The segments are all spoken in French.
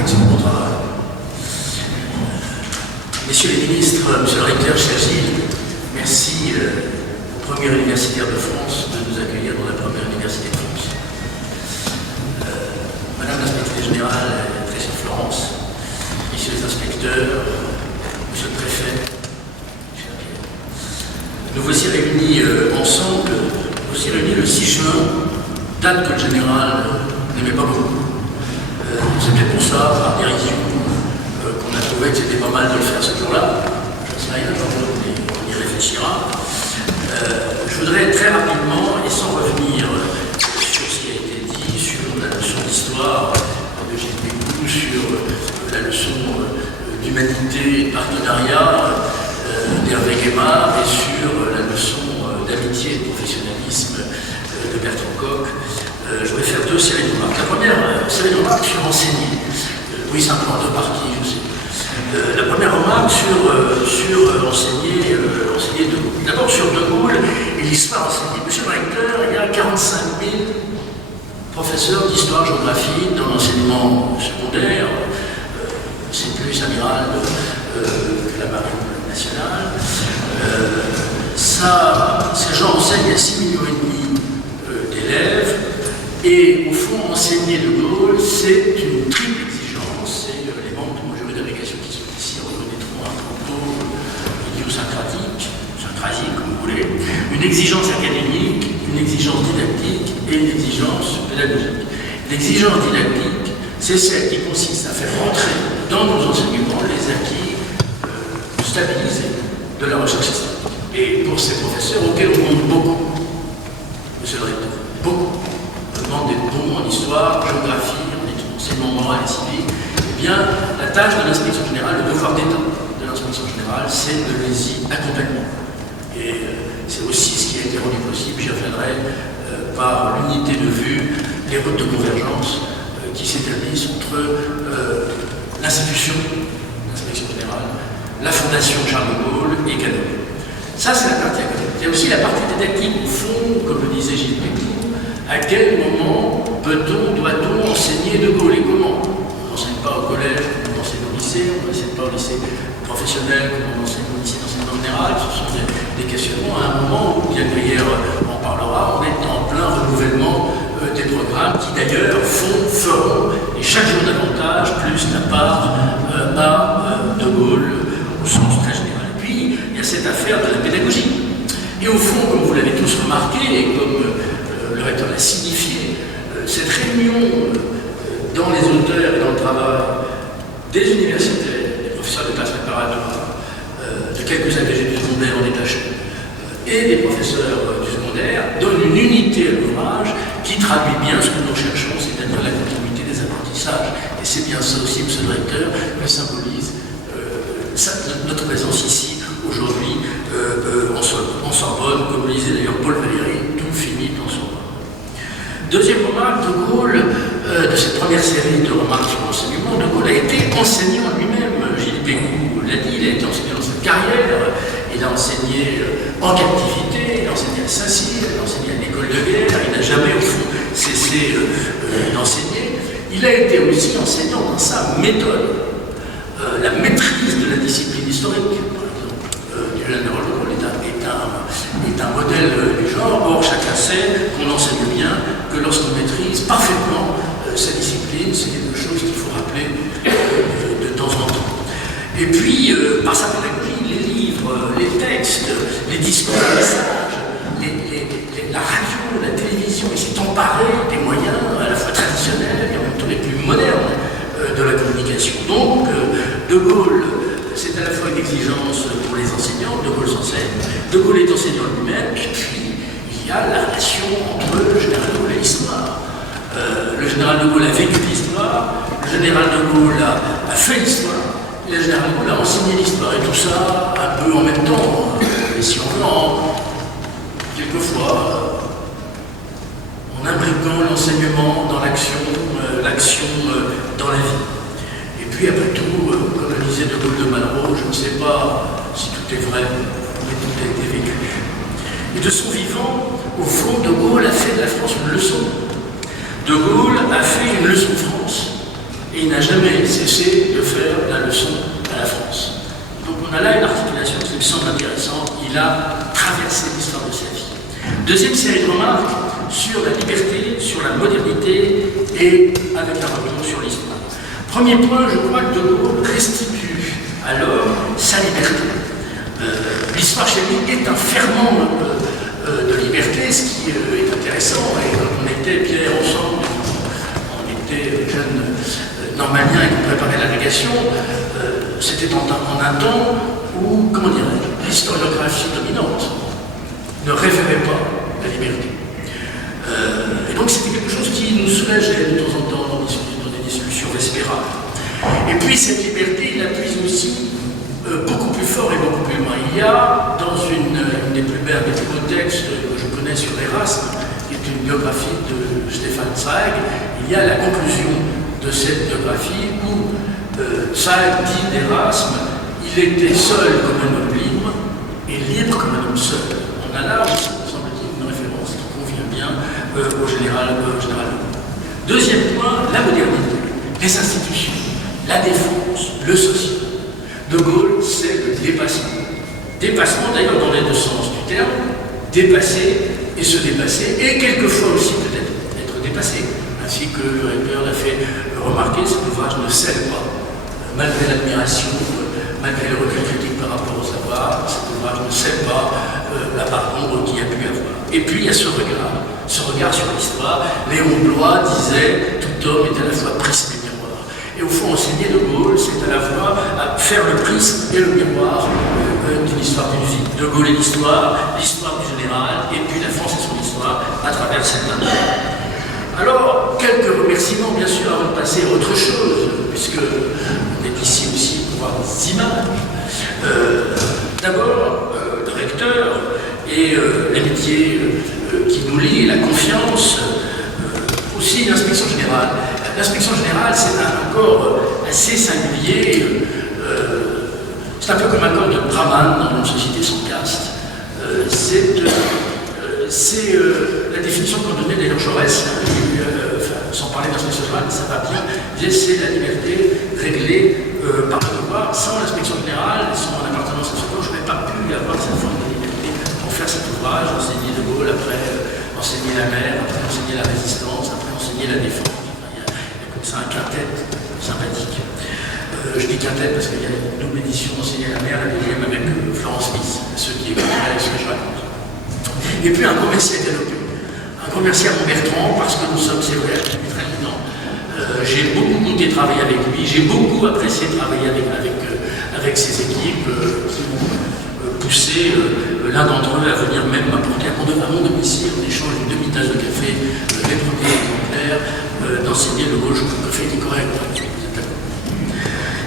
excellent travail. Messieurs les ministres, monsieur le recteur, cher Gilles, merci au premier universitaire de France de nous accueillir dans la première université de France. Madame l'inspectrice générale, très chère Florence, messieurs les inspecteurs, monsieur le préfet, cher Pierre, nous voici réunis ensemble, le 6 juin, date que le général n'aimait pas beaucoup. C'est peut-être pour ça, par dérision, qu'on a trouvé que c'était pas mal de le faire ce jour-là. Je ne sais rien, on y réfléchira. Je voudrais très rapidement, et sans revenir sur ce qui a été dit, sur la leçon d'histoire de Gilles Pécou, sur la leçon d'humanité et de partenariat d'Hervé Guémard, et sur la leçon d'amitié et de professionnalisme de Bertrand Koch, je voudrais faire deux séries de remarques. La première série de remarques sur enseigner. Oui, simplement deux parties, je sais. La première remarque sur enseigner De Gaulle. D'abord sur De Gaulle et l'histoire enseignée. Monsieur le recteur, il y a 45 000 professeurs d'histoire-géographie dans l'enseignement secondaire. C'est plus amiral que la marine nationale. Ces gens enseignent à 6,5 millions d'élèves, et au fond, enseigner De Gaulle, c'est une triple exigence. C'est les membres de mon jury d'agrégation qui sont ici reconnaîtront un propos syncratique, comme vous voulez, une exigence académique, une exigence didactique et une exigence pédagogique. L'exigence didactique, c'est celle qui consiste à faire rentrer dans nos enseignements les acquis stabilisés de la recherche historique. Et pour ces professeurs auxquels on demande beaucoup, monsieur le recteur, beaucoup, on demande des bons en histoire, géographie, en enseignement moral et civique, eh bien, la tâche de l'inspection générale, le devoir d'État de l'inspection générale, c'est de les y accompagner. Et c'est aussi ce qui a été rendu possible, j'y reviendrai, par l'unité de vue, les routes de convergence qui s'établissent entre l'institution, l'inspection générale, la Fondation Charles de Gaulle et Cadet. Ça, c'est la partie académique. Il y a aussi la partie didactique, au fond, comme le disait Gilles Pécou, à quel moment peut-on, doit-on enseigner De Gaulle et comment? On n'enseigne pas au collège, on enseigne au lycée, on n'enseigne pas au lycée professionnel, comme on enseigne au lycée d'enseignement général. Ce sont des questionnements à un moment où, bien que hier on parlera, on est en plein renouvellement des programmes qui d'ailleurs feront, et chaque jour davantage, plus la part à De Gaulle au sens très général. Et puis, il y a cette affaire de la pédagogie. Et au fond, comme vous l'avez tous remarqué, et comme le recteur l'a signifié, cette réunion dans les auteurs et dans le travail des universitaires, des professeurs de classe préparatoire, de quelques agrégés du secondaire en détachement, et des professeurs du secondaire, donne une unité à l'ouvrage qui traduit bien ce que nous recherchons, c'est-à-dire la continuité des apprentissages. Et c'est bien ça aussi, monsieur le recteur, qui symbolise notre présence ici aujourd'hui en Sorbonne, comme le disait d'ailleurs Paul Valéry, tout finit en Sorbonne. Deuxième remarque, De Gaulle, de cette première série de remarques sur l'enseignement, De Gaulle a été enseignant lui-même. Gilles Pécou l'a dit, il a été enseignant dans sa carrière, il a enseigné en captivité, il a enseigné à Saint-Cyr, il a enseigné à l'école de guerre, il n'a jamais au fond cessé d'enseigner. Il a été aussi enseignant dans sa méthode, la maîtrise de la discipline historique. Du général de Gaulle est un modèle du genre. Or, chacun sait qu'on enseigne bien que lorsqu'on maîtrise parfaitement sa discipline, c'est quelque chose qu'il faut rappeler de temps en temps. Et puis, par sa pédagogie, les livres, les textes, les discours, les messages, la radio, la télévision, il s'est emparé des moyens à la fois traditionnels et en même temps les plus modernes de la communication. Donc, De Gaulle, c'est à la fois une exigence pour les enseignants, De Gaulle s'enseigne, De Gaulle est enseignant lui-même, et puis il y a la relation entre le général de Gaulle et l'histoire. Le général de Gaulle a vécu l'histoire, le général de Gaulle a fait l'histoire, et le général de Gaulle a enseigné l'histoire, et tout ça un peu en même temps, et si on veut, quelquefois, en imbriquant l'enseignement dans l'action, l'action dans la vie. Et puis après tout, comme le disait De Gaulle de Malraux, je ne sais pas si tout est vrai, mais tout a été vécu. Et de son vivant, au fond, De Gaulle a fait de la France une leçon. De Gaulle a fait une leçon de France. Et il n'a jamais jamais cessé de faire la leçon à la France. Donc on a là une articulation qui me semble intéressante. Il a traversé l'histoire de sa vie. Deuxième série de remarques sur la liberté, sur la modernité et avec un retour sur l'histoire. Premier point, je crois que De Gaulle restitue alors sa liberté. L'histoire chez lui est un ferment de liberté, ce qui est intéressant. Et quand on était, Pierre, ensemble, on était jeunes normaliens et qu'on préparait l'agrégation, c'était en un temps où, comment dirais-je, l'historiographie dominante ne révérait pas la liberté. Et donc c'était quelque chose qui nous soulageait de temps en temps dans des discussions vespérales. Et puis cette liberté, il la puise aussi beaucoup plus fort et beaucoup plus loin. Il y a dans une des plus belles, des plus beaux textes que je connais sur Erasme, qui est une biographie de Stefan Zweig, il y a la conclusion de cette biographie où Zweig dit d'Erasme, il était seul comme un homme libre et libre comme un homme seul. On a là, semble-t-il, une référence qui convient bien au général. Deuxième point, la modernité, les institutions, la défense, le social. De Gaulle, c'est le dépassement. Dépassement, d'ailleurs, dans les deux sens du terme, dépasser et se dépasser, et quelquefois aussi peut-être être dépassé. Ainsi que Ricoeur l'a fait remarquer, cet ouvrage ne scelle pas, malgré l'admiration, malgré le recul critique par rapport au savoir, cet ouvrage ne scelle pas la part d'ombre qu'il y a pu avoir. Et puis il y a ce regard sur l'histoire. Léon Bloy disait « Tout homme est à la fois prisme et miroir ». Et au fond, enseigner De Gaulle, c'est à la fois à faire le prisme et le miroir d'une histoire d'une vie. De Gaulle et l'histoire du général, et puis la France et son histoire à travers cette année. Alors, quelques remerciements, bien sûr, avant de passer à autre chose, puisque on est ici aussi pour voir des images. D'abord, le recteur et l'amitié qui nous lie, la confiance, aussi l'inspection générale. L'inspection générale, c'est un corps assez singulier. C'est un peu comme un corps de Brahman dans une société sans caste. C'est la définition qu'on donnait d'ailleurs Jaurès, sans parler d'inspection générale, mais ça va bien. C'est la liberté réglée par le devoir. Sans l'inspection générale, sans mon appartenance à ce corps, je n'aurais pas pu avoir cette forme de liberté pour faire cet ouvrage, enseigner De Gaulle, après enseigner la mer, après enseigner la résistance, après enseigner la défense. Il y a comme ça un quintet sympathique. Je dis quintet parce qu'il y a une double édition d'enseigner la mer, la deuxième avec Florence Smith, ceux qui écouteraient ce que je raconte. Et puis un grand merci à Canopé. Un grand merci à Montbertrand, parce que nous sommes, c'est vrai, depuis très longtemps. J'ai beaucoup goûté travailler avec lui, j'ai beaucoup apprécié travailler avec ses équipes qui m'ont poussé l'un d'entre eux à venir même m'apporter à mon domicile en échange d'une demi-tasse de café, les premiers exemplaires, d'enseigner le Gaulle, je trouve que fait correct.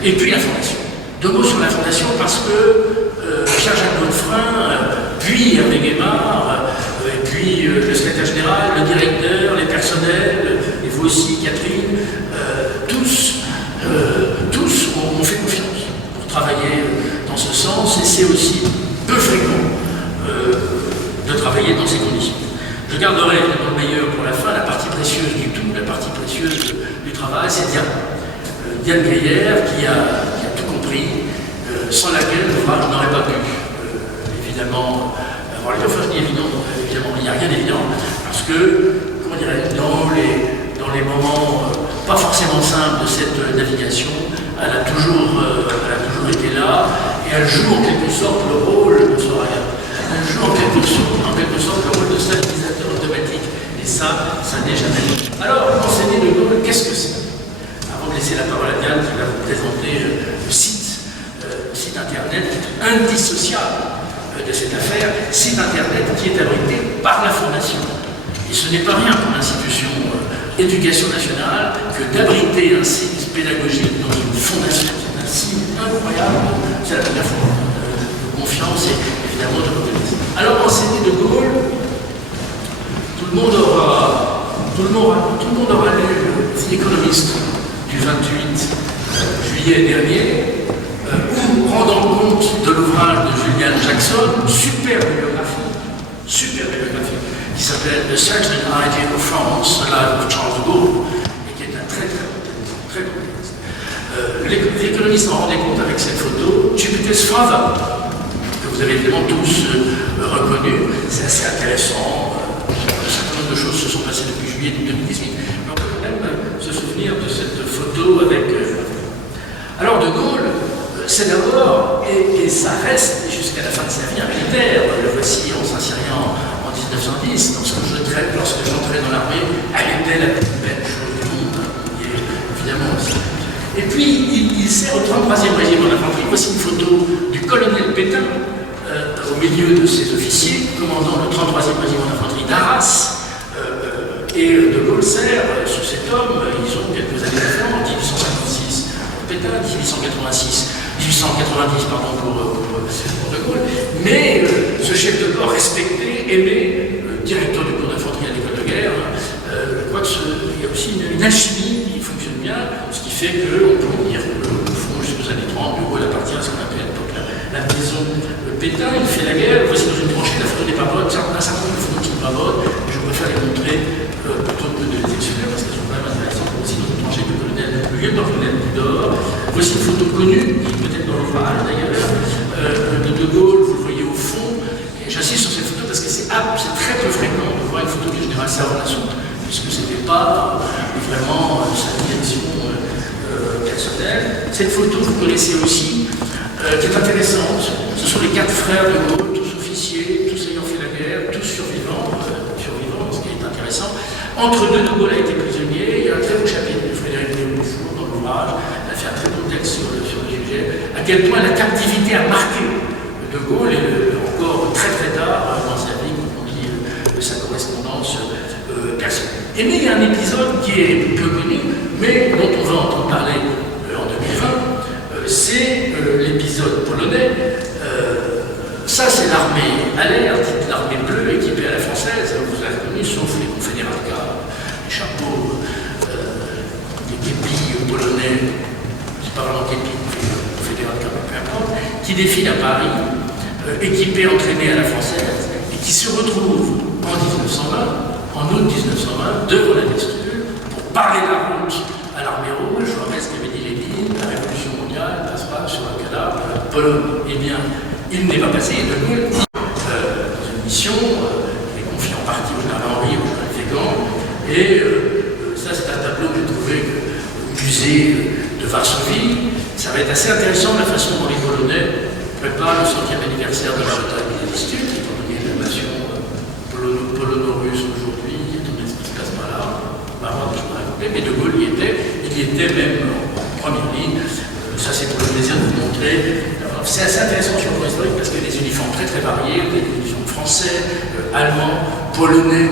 Et puis la fondation. Deux mots sur la fondation parce que Pierre-Jacques Godefrin, puis Hervé Guémard, et puis le secrétaire général, le directeur, les personnels, et vous aussi Catherine, tous ont fait confiance pour travailler dans ce sens, et c'est aussi peu fréquent de travailler dans ces conditions. Je garderai dans le meilleur pour la fin la partie précieuse du tout, la partie précieuse du travail, c'est Diane Grière qui a tout compris, sans laquelle l'ouvrage n'aurait pas pu, évidemment, avoir les enfin, je dis évident, évidemment, il n'y a rien d'évident, parce que, comment dirais-je, dans les moments pas forcément simples de cette navigation, elle a toujours été là, et elle joue en quelque sorte le rôle, elle joue en quelque sorte le rôle de stabilisateur automatique, et ça n'est jamais. Alors, enseigner De Gaulle, qu'est-ce que c'est? Avant de laisser la parole à Diane, qui va vous présenter le site internet indissociable de cette affaire, site internet qui est abrité par la Fondation. Et ce n'est pas rien pour l'institution éducation nationale que d'abriter un site pédagogique dans une fondation. C'est un signe incroyable, c'est la de confiance et évidemment de reconnaissance. Alors enseigner De Gaulle, tout le monde aura lu The Economist du 28 juillet dernier, où, rendant compte de l'ouvrage de Julian Jackson, superbe biographie, qui s'appelle The Search and Idea of France, The Life of Charles de Gaulle, et qui est un très bon texte. les économistes s'en rendaient compte avec cette photo, Jupiter's Father, que vous avez évidemment tous reconnu. C'est assez intéressant. Un certain nombre de choses se sont passées depuis juillet 2018. Mais on peut quand même se souvenir de cette photo avec. Alors, De Gaulle, c'est d'abord, et ça reste jusqu'à la fin de sa vie, un militaire. Le voici en s'insérant en 1910, lorsque j'entrais dans l'armée, elle était la plus belle chose du monde, évidemment aussi. Et puis, il sert au 33e régiment d'infanterie. Voici une photo du colonel Pétain, au milieu de ses officiers, commandant le 33e régiment d'infanterie d'Arras. Et De Gaulle sert sous cet homme, ils ont quelques années d'avant, en 1856, Pétain, 1890, pardon, pour De Gaulle. Mais ce chef de corps respecté, aimé, directeur du cours d'infanterie à l'école de guerre, je crois qu'il y a aussi une alchimie qui fonctionne bien, ce qui fait qu'on peut dire qu'au fond, jusqu'aux années 30, De Gaulle appartient à ce qu'on appelle à l'époque la maison Pétain. Il fait la guerre. Voici dans une tranchée la photo des pavotes. Un certain nombre de photos qui sont pavotes, je préfère les montrer plutôt que de les expliquer parce qu'elles sont quand même intéressantes. Voici dans une tranchée du lieutenant-colonel Boudor. Voici une photo connue, qui peut-être dans l'ouvrage d'ailleurs, de Gaulle. Vous le voyez au fond. Et j'insiste sur cette photo parce que c'est très peu fréquent de voir une photo du général Servan-Lassault, puisque ce n'était pas vraiment sa direction personnelle. Cette photo, vous connaissez aussi, qui est intéressante. Ce sont les 4 frères de Gaulle, tous officiers, tous ayant fait la guerre, tous survivants, ce qui est intéressant. Entre deux, De Gaulle a été prisonnier. Il y a un très beau chapitre de Frédéric Léopold dans l'ouvrage. Elle a fait un très beau texte sur le sujet. À quel point la captivité a marqué De Gaulle, et encore très très tard dans sa vie, comme on dit, sa correspondance personnelle. Et mais il y a un épisode qui est peu connu, mais dont on va entendre parler en 2020. C'est l'épisode polonais. Ça, c'est l'armée à l'air, l'armée bleue équipée à la française. Vous avez connu, sauf les confédérats, les chapeaux, les képis polonais, c'est pas vraiment képis, confédérats, mais peu importe, qui défilent à Paris, équipés, entraînés à la française, et qui se retrouvent en 1920, en août 1920, devant la Vestule, pour parler la route à l'armée rouge. Je rappelle ce qu'avait dit Lénine, la révolution mondiale passera sur le cadavre de la Pologne. Eh bien, il n'est pas passé. De Gaulle dit dans une mission, qui est confiée en partie au général Henry, au général Fégan, et ça c'est un tableau que j'ai trouvé au musée de Varsovie. Ça va être assez intéressant la façon dont les Polonais préparent le 100e anniversaire de la bataille des Vistule, qui est en l'invasion polono-russe aujourd'hui, étant donné ce qui se passe par là. Mais De Gaulle y était même en première ligne. Ça, c'est pour le plaisir de vous montrer. C'est assez intéressant sur le plan historique parce qu'il y a des uniformes très très variés, des uniformes français, allemands, polonais,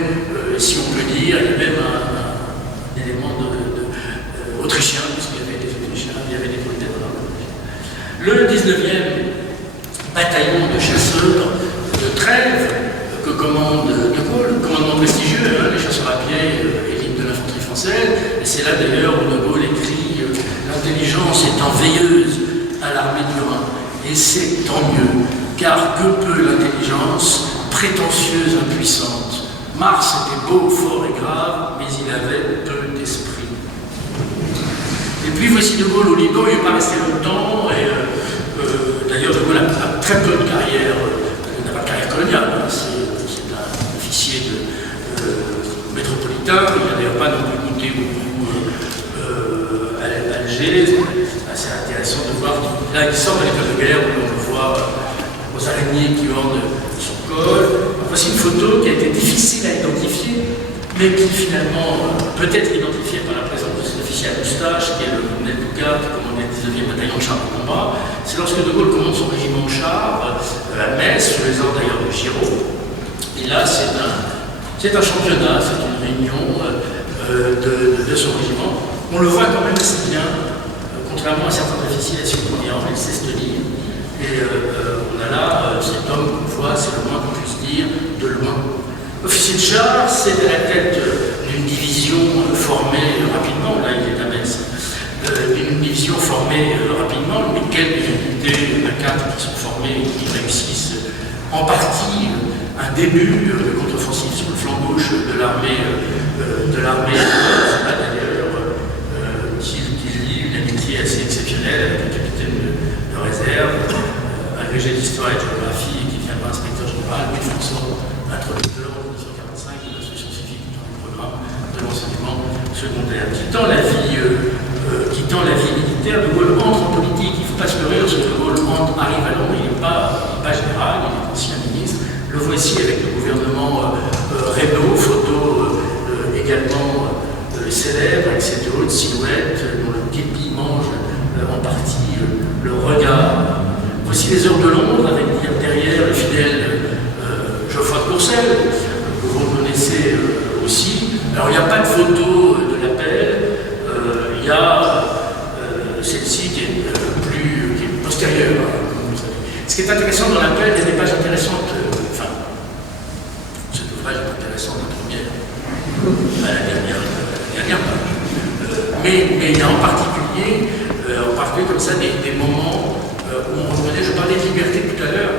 si on peut dire. Il y a même un élément autrichien, puisqu'il y avait des Autrichiens, il y avait des Polonais dans l'armée. Le 19e bataillon de chasseurs de Trèves, que commande De Gaulle, commandement prestigieux, les chasseurs à pied, élite de l'infanterie française, et c'est là d'ailleurs où De Gaulle écrit l'intelligence étant veilleuse à l'armée du Rhin. Et c'est tant mieux, car que peut l'intelligence, prétentieuse, impuissante. Mars était beau, fort et grave, mais il avait peu d'esprit. Et puis voici De Gaulle au Liban, il n'est pas resté longtemps, et d'ailleurs De Gaulle a très peu de carrière, il n'a pas de carrière coloniale, hein, c'est un officier métropolitain, il n'a d'ailleurs pas non plus goûté beaucoup à Alger. C'est assez intéressant de voir. Là, il sort de l'école de guerre où on le voit aux araignées qui ornent son col. Voici une photo qui a été difficile à identifier, mais qui finalement peut être identifiée par la présence de cet officier à moustache, qui est le colonel Boucard, qui commandait le 19e bataillon de chars de combat. C'est lorsque De Gaulle commande son régiment de chars à Metz, sous les ordres d'ailleurs de Giraud. Et là, c'est un championnat, c'est une réunion de son régiment. On le voit quand même assez bien, contrairement à certains officiers, si on est en il sait se tenir. Et on a là cet homme qu'on voit, c'est le moins qu'on puisse dire, de loin. Officier de char, c'est à la tête d'une division formée rapidement, là il est à Metz, d'une division formée rapidement, mais quelques unités, il y en a 4 qui sont formées et qui réussissent en partie un début de contre-offensive sur le flanc gauche de l'armée. C'est là d'ailleurs qui lie une amitié assez exceptionnelle agrégé d'histoire et de géographie et qui deviendra inspecteur général, puis François, introducteur en 1945 de l'association civique dans le programme de l'enseignement secondaire. Quittant la vie militaire, De Gaulle entre en politique. Il ne faut pas se leurrer lorsque De Gaulle arrive à Londres, il n'est pas général, il est ancien ministre. Le voici avec le gouvernement Reynaud, photo également célèbre, avec cette haute silhouette dont le képi mange en partie le regard. Voici les heures de Londres, avec derrière le fidèle Geoffroy de Courcelles, que vous connaissez aussi. Alors il n'y a pas de photo de l'appel, il y a celle-ci qui est postérieure. Ce qui est intéressant dans l'appel, il y a des pages intéressantes, cet ouvrage est intéressant la première, la dernière page. Mais il y a en particulier comme ça des moments où on reconnaît, je parlais de liberté tout à l'heure,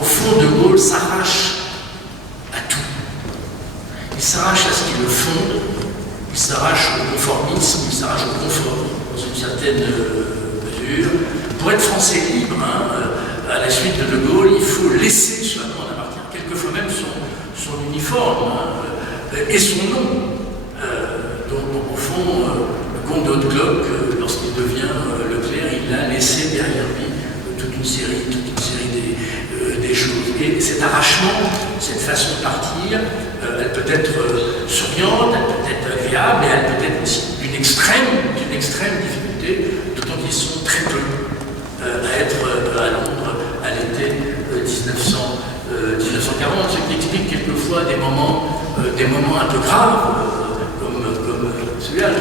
au fond De Gaulle s'arrache à tout. Il s'arrache à ce qui le fonde, il s'arrache au conformisme, il s'arrache au confort, dans une certaine mesure. Pour être français libre, à la suite de Gaulle, il faut laisser ce à quoi on appartient, quelquefois même son uniforme et son nom. Donc au fond, le comte de Haute-Cloque, lorsqu'il devient Leclerc, il a laissé derrière lui toute une série des choses. Et cet arrachement, cette façon de partir, elle peut être souriante, elle peut être agréable, mais elle peut être aussi d'une extrême difficulté, d'autant qu'ils sont très peu à être à Londres à l'été 1940, ce qui explique quelquefois des moments un peu graves, comme celui-là. Le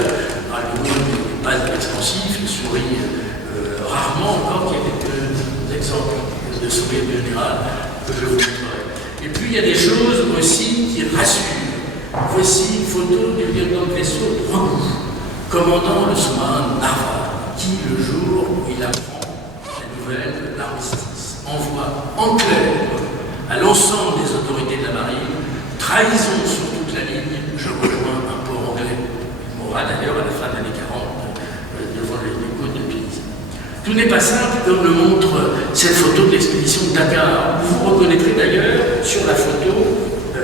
Gaulle n'est pas expansif, il sourit rarement, encore qu'il y a quelques exemples de sourire du général que je vous montrerai. Et puis il y a des choses aussi qui rassurent. Voici une photo du lieutenant de vaisseau Rogoux, commandant le sous-marin Narva, qui, le jour où il apprend la nouvelle de l'armistice, envoie en clair à l'ensemble des autorités de la marine: trahison sur toute la ligne, je rejoins un port anglais. Il mourra d'ailleurs à la fin de l'année 40 devant les côtes de Pise. Tout n'est pas simple, comme le montre cette photo de l'expédition de Dakar. Vous reconnaîtrez d'ailleurs sur la photo, il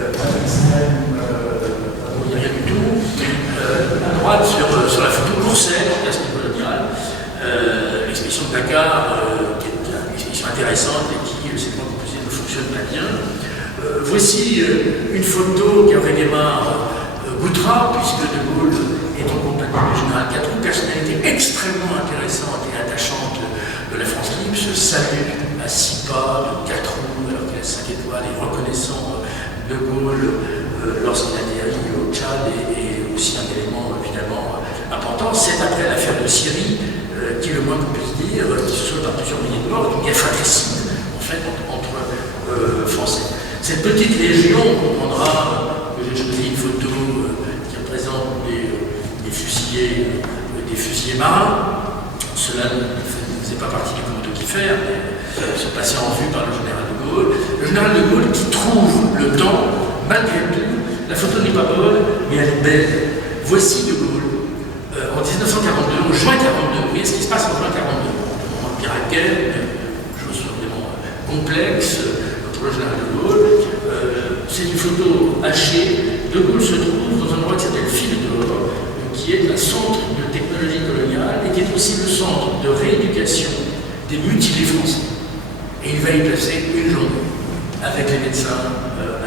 n'y a rien du tout, à droite sur la photo Courcelles, en place coloniale, l'expédition de Dakar, qui est une expédition intéressante et qui, c'est pas composé, ne fonctionne pas bien. Voici une photo qu'Henri-Guémard goûtera, puisque De Gaulle est en compagnie du général Catroux, personnalité extrêmement intéressante et attachante de la France libre, se salue à 6 pas de Catroux, alors qu'il a 5 étoiles, et reconnaissant De Gaulle lorsqu'il atterrit au Tchad, et aussi un élément évidemment important. C'est après l'affaire de Syrie, qui est le moins qu'on puisse dire, qui se solde par plusieurs milliers de morts, une guerre fratricide, en fait, entre Français. Cette petite légion, on comprendra que j'ai choisi une photo qui représente des fusiliers marins. Cela ne faisait pas partie du commando Kieffer, mais se passait en vue par le général de Gaulle. Le général de Gaulle qui trouve le temps, malgré tout, la photo n'est pas bonne, mais elle est belle. Voici de Gaulle, en 1942, en juin 1942, vous voyez ce qui se passe en juin 1942, en Irak, chose vraiment complexe, le général de Gaulle, c'est une photo hachée. De Gaulle se trouve dans un endroit qui s'appelle Philidor, qui est un centre de technologie coloniale et qui est aussi le centre de rééducation des mutilés français. Et il va y passer une journée avec les médecins,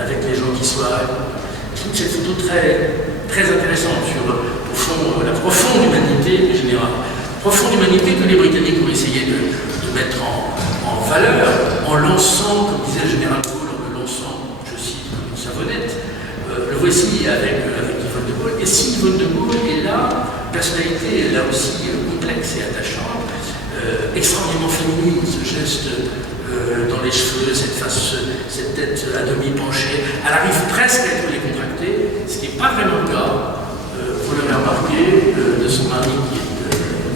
avec les gens qui soignent. Je trouve cette photo très intéressante sur, au fond, la profonde humanité du général. Profonde humanité que les Britanniques ont essayé de mettre en valeur, en lançant, comme disait le général de Gaulle, en le lançant, je cite, une savonnette. Le voici avec Yvonne de Gaulle. Et si Yvonne de Gaulle est là, personnalité là aussi complexe et attachante, extrêmement féminine, ce geste dans les cheveux, cette tête à demi penchée, elle arrive presque à être décontractée, ce qui n'est pas vraiment le cas. Vous l'avez remarqué, de son mari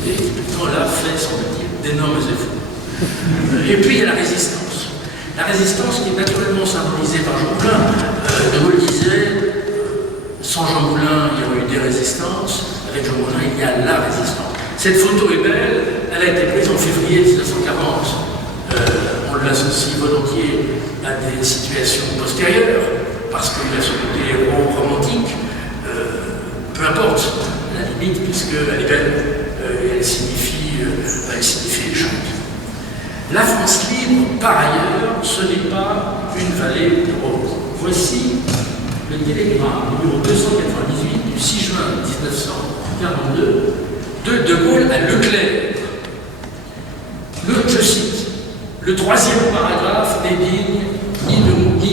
qui est pourtant là fait, semble-t-il, d'énormes efforts. Et puis il y a la résistance. La résistance qui est naturellement symbolisée par Jean Moulin. De Gaulle disait, sans Jean Moulin, il y aurait eu des résistances, avec Jean Moulin, il y a la résistance. Cette photo est belle, elle a été prise en février 1940. On on l'associe volontiers à des situations postérieures, parce qu'il a ce côté héros romantique, peu importe la limite, puisqu'elle est belle, elle signifie les choses. La France libre, par ailleurs, ce n'est pas une vallée de roses. Voici le télégramme numéro 298 du 6 juin 1942 de Gaulle à Leclerc. Je cite, le troisième paragraphe n'est digne ni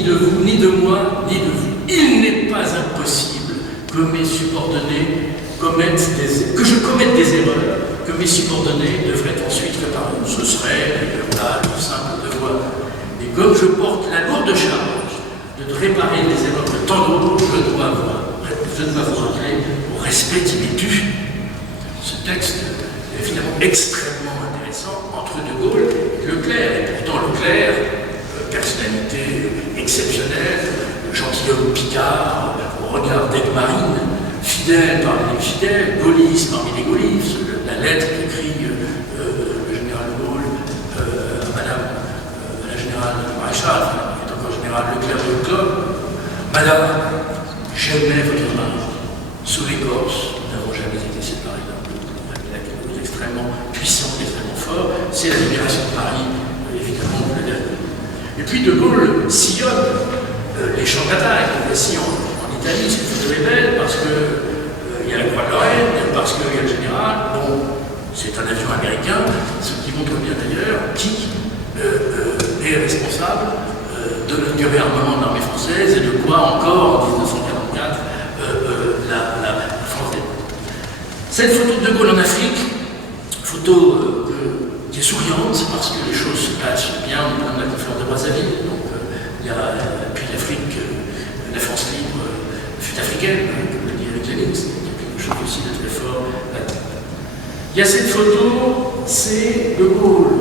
de vous, ni de moi, ni de vous. Il n'est pas impossible que mes subordonnés que je commette des erreurs que mes subordonnés devraient ensuite réparer. Ce serait là le simple devoir. Et comme je porte la lourde charge de réparer les erreurs de tant d'autres, je dois vous rappeler au respect qui m'est dû. Ce texte est évidemment extrêmement intéressant entre De Gaulle et Leclerc. Et pourtant Leclerc, personnalité exceptionnelle, gentilhomme picard, au regard d'Aigues-Marines, fidèle parmi les fidèles, gaulliste parmi les gaullistes, la lettre qu'écrit le général de Gaulle à Madame, la générale Maréchal, qui est encore général Leclerc de Club, Madame, j'aimais votre mari, sous l'écorce, nous n'avons jamais été séparés l'un de l'autre. Il a quelque chose d'extrêmement puissant, d'extrêmement fort, c'est la libération de Paris, évidemment, le dernier. Et puis De Gaulle sillonne les champs de bataille, voici en Italie, c'est une très belle parce que il y a la Croix de Lorraine, parce qu'il y a le général, bon, c'est un avion américain, ce qui montre bien d'ailleurs qui est responsable du réarmement de l'armée française et de quoi encore en 1944 la France est. Cette photo de De Gaulle en Afrique, photo qui est souriante parce que les choses se passent bien, on a la conférence de Brazzaville, donc puis l'Afrique, la France libre fut africaine, comme le dit Eric Lénine, c'est quelque chose aussi de très fort là-dedans. Il y a cette photo, c'est De Gaulle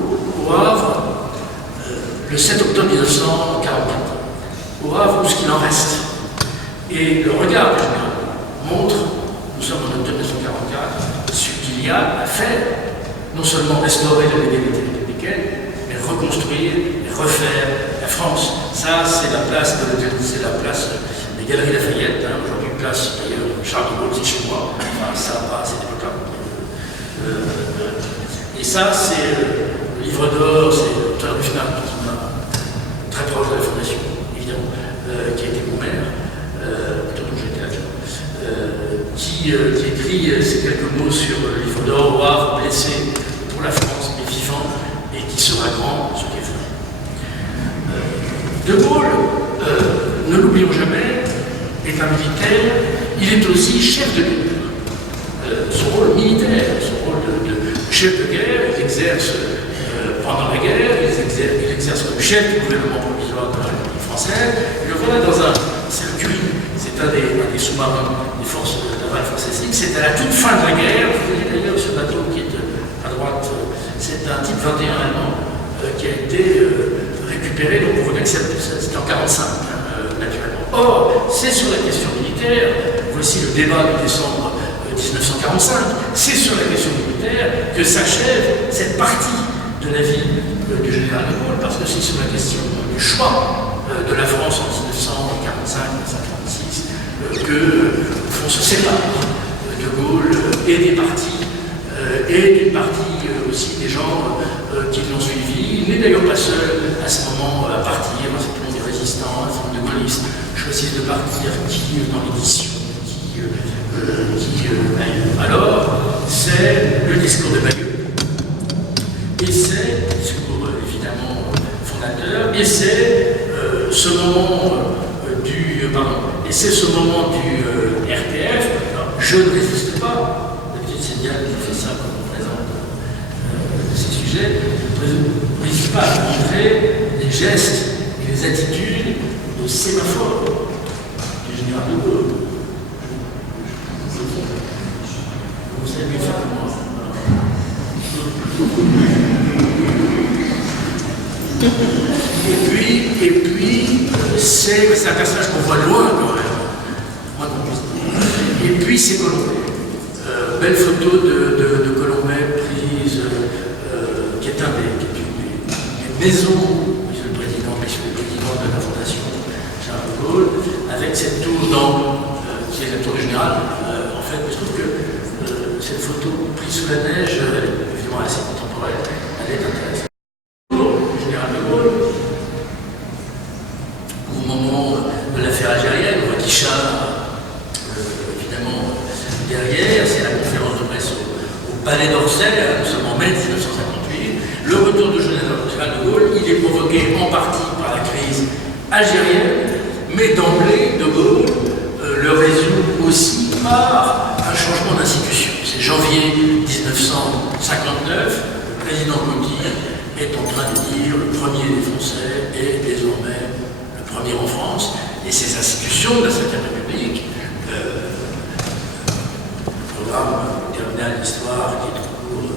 au Havre, le 7 octobre 1944, au Havre où ce qu'il en reste. Et le regard du général montre, nous sommes en octobre 1944, ce qu'il y a à faire, non seulement restaurer la légalité républicaine, mais reconstruire et refaire la France. Ça, c'est la place des Galeries Lafayette, aujourd'hui place d'ailleurs Charles de Gaulle, c'est chez moi, enfin, ça va à cette époque-là. Et ça, c'est le livre d'or, c'est l'auteur du final, très proche de la Fondation, évidemment, qui a été mon maire, dont j'étais adjoint, qui écrit ces quelques mots sur le livre d'or, au Havre, blessé pour la France, mais vivant, et qui sera grand, ce qui est vrai. De Gaulle, ne l'oublions jamais, est un militaire, il est aussi chef de guerre. Son rôle militaire, son rôle de chef de guerre, il exerce pendant la guerre, il exerce comme chef du gouvernement provisoire de la République française. Et le voilà dans c'est le Curie, c'est un des sous-marins des forces navales françaises. C'est à la toute fin de la guerre, vous voyez d'ailleurs ce bateau qui est à droite, c'est un type 21 allemand qui a été récupéré, donc vous voyez que c'est en 1945, naturellement. Or, c'est sur la question militaire, voici le débat de décembre 1945, c'est sur la question militaire que s'achève cette partie de la vie du général de Gaulle, parce que c'est sur la question du choix de la France en 1945-1946 que se sépare de Gaulle et des partis, et d'une partie aussi des gens qui l'ont suivi. Il n'est d'ailleurs pas seul à ce moment à partir, un certain nombre de résistants, un certain nombre de gaullistes choisissent de partir, qui dans l'édition, alors, c'est le discours de Bayeux, et c'est le discours évidemment fondateur, et c'est ce moment du RTF. Je ne résiste pas, d'habitude c'est bien que je fais ça quand on présente ces sujets, je ne résiste pas à montrer les gestes et les attitudes de sémaphore du général de Gaulle. Vous savez mieux faire que moi. Et puis c'est un personnage qu'on voit loin quand même. Et puis c'est Colombet. Belle photo de Colombet prise, qui est une des maisons photo prise sous la neige, évidemment assez contemporaine, elle est intéressante. Le général de Gaulle, au moment de l'affaire algérienne, on voit Guichard, évidemment, derrière, c'est la conférence de presse au Palais d'Orsay, nous sommes en mai 1958. Le retour du général de Gaulle, il est provoqué en partie par la crise algérienne, mais d'emblée, de Gaulle le résout aussi par un changement d'institution. C'est janvier 1959, le président Coty est en train de dire le premier des Français est désormais le premier en France, et ces institutions de la Ve République, le programme terminal d'histoire qui est en cours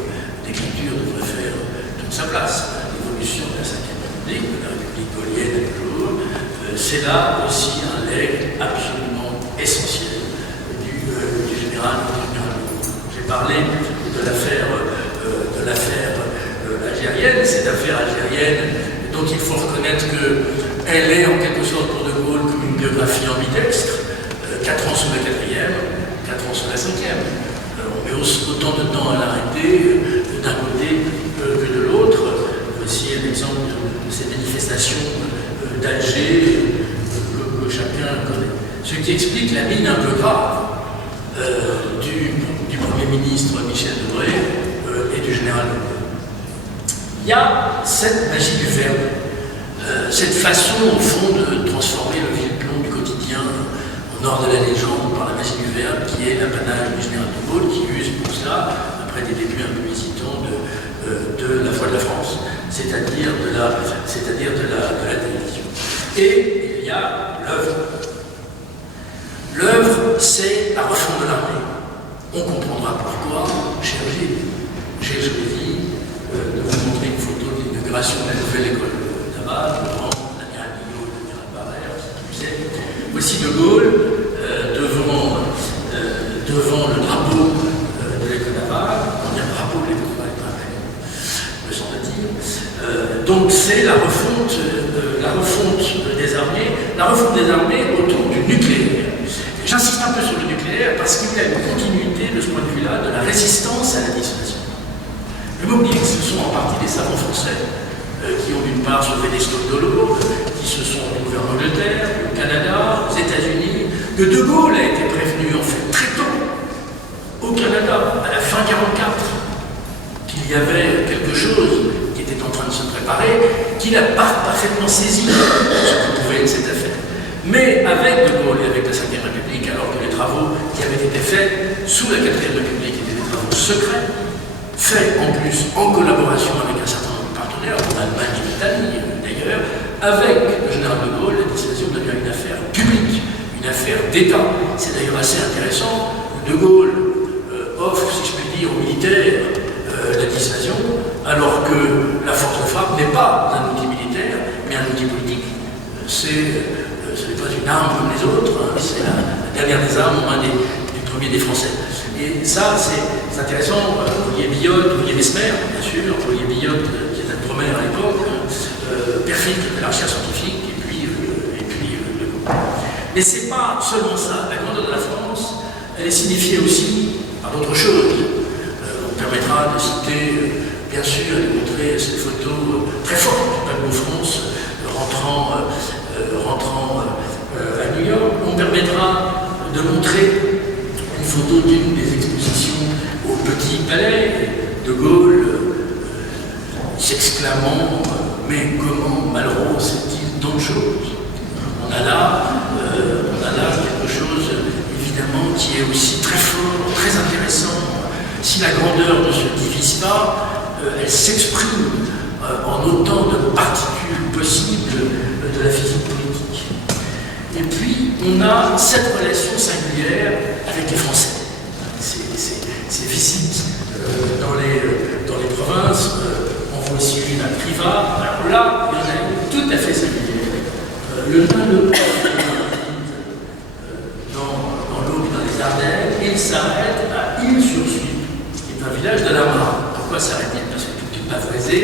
d'écriture devrait faire toute sa place. L'évolution de la Ve République, de la République gaullienne toujours, c'est là aussi un legs absolument essentiel du général de Gaulle. J'ai parlé de l'affaire algérienne, cette affaire algérienne dont il faut reconnaître qu'elle est en quelque sorte pour De Gaulle comme une biographie ambidextre, 4 ans sous la 4e, 4 ans sous la 5e. On met autant de temps à l'arrêter d'un côté que de l'autre. Voici un exemple de ces manifestations d'Alger que chacun connaît. Ce qui explique la mine un peu grave du Premier ministre Michel Debré et du général de Gaulle. Il y a cette magie du verbe, cette façon au fond de transformer le vil-plomb du quotidien en or de la légende par la magie du verbe qui est l'apanage du général de Gaulle qui use pour cela, après des débuts un peu hésitants, de la Voix de la France, c'est-à-dire de la télévision. Et il y a l'œuvre. L'œuvre, c'est la refonte de l'armée. On comprendra pourquoi, cher Gilles, j'ai choisi de vous montrer une photo de l'inauguration de la nouvelle école de Naval, devant l'amiral Bigot et l'amiral Barrère, qui plus est. Voici De Gaulle devant le drapeau de l'école navale, on dit un drapeau de l'école navale, me semble-t-il. Donc c'est la refonte des armées autour du nucléaire. J'insiste un peu sur le nucléaire parce qu'il y a une continuité de ce point de vue-là de la résistance à la dissuasion. Je m'oublie que ce sont en partie des savants français qui ont d'une part sauvé des stocks de l'eau, qui se sont retrouvés en Angleterre, au Canada, aux États-Unis, que De Gaulle a été prévenu en fait très tôt au Canada, à la fin 1944, qu'il y avait quelque chose qui était en train de se préparer, qu'il n'a pas parfaitement saisi ce que pouvait être cette affaire. Mais avec De Gaulle et avec la Ve République, alors que les travaux qui avaient été faits sous la Quatrième République étaient des travaux secrets, faits en plus en collaboration avec un certain nombre de partenaires, en Allemagne et l'Italie d'ailleurs, avec le général De Gaulle, la dissuasion devient une affaire publique, une affaire d'État. C'est d'ailleurs assez intéressant. De Gaulle offre, si je puis dire, aux militaires la dissuasion, alors que la force de frappe n'est pas un outil militaire, mais un outil politique. Ce n'est pas une arme comme les autres, hein, c'est la dernière des armes, au moins du premier des Français. Et ça, c'est intéressant. Vous voyez Biot, vous voyez Mesmer, bien sûr, vous voyez Biot, qui était le premier à l'époque, Perfil, qui était l'archière scientifique, et puis De Gaulle. Mais ce n'est pas seulement ça. La grandeur de la France, elle est signifiée aussi par d'autres choses. On permettra de citer, bien sûr, et de montrer cette photo très forte du paquebot France rentrant à New York. On permettra de montrer une photo d'une des expositions au Petit Palais, De Gaulle s'exclamant « Mais comment Malraux sait-il tant de choses ?» On a là quelque chose, évidemment, qui est aussi très fort, très intéressant. Si la grandeur ne se divise pas, elle s'exprime en autant de particules possibles de la physique politique. Et puis, on a cette relation singulière avec les Français. Ces visites dans les provinces, on voit aussi une à Privas. Alors là, il y en a une tout à fait singulière. Le 22 dans l'Aube, dans les Ardennes, il s'arrête à Île-sur-Suippe, qui est un village de la Marne. Pourquoi s'arrête-t-il? Parce que tout est pavoisé,